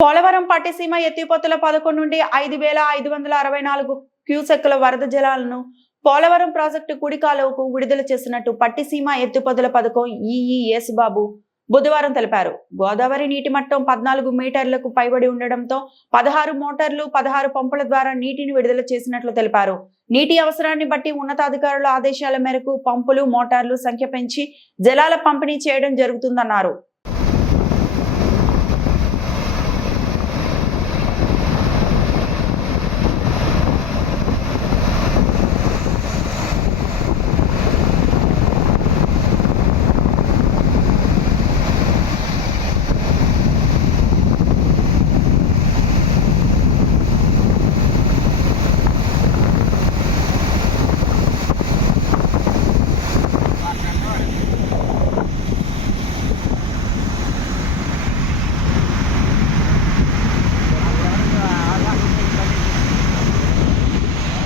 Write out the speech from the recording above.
పోలవరం పట్టిసీమ ఎత్తిపోతుల పదకొండు నుండి ఐదు వేల ఐదు వందల అరవై నాలుగు క్యూసెక్కుల వరద జలాలను పోలవరం ప్రాజెక్టు కుడికాలువకు విడుదల చేసినట్టు పట్టిసీమ ఎత్తిపోతుల పథకం ఈఈ యేసుబాబు బుధవారం తెలిపారు. గోదావరి నీటి మట్టం పద్నాలుగు మీటర్లకు పైబడి ఉండడంతో పదహారు మోటార్లు పదహారు పంపుల ద్వారా నీటిని విడుదల చేసినట్లు తెలిపారు. నీటి అవసరాన్ని బట్టి ఉన్నతాధికారుల ఆదేశాల మేరకు పంపులు మోటార్లు సంఖ్య పెంచి జలాల పంపిణీ చేయడం జరుగుతుందన్నారు.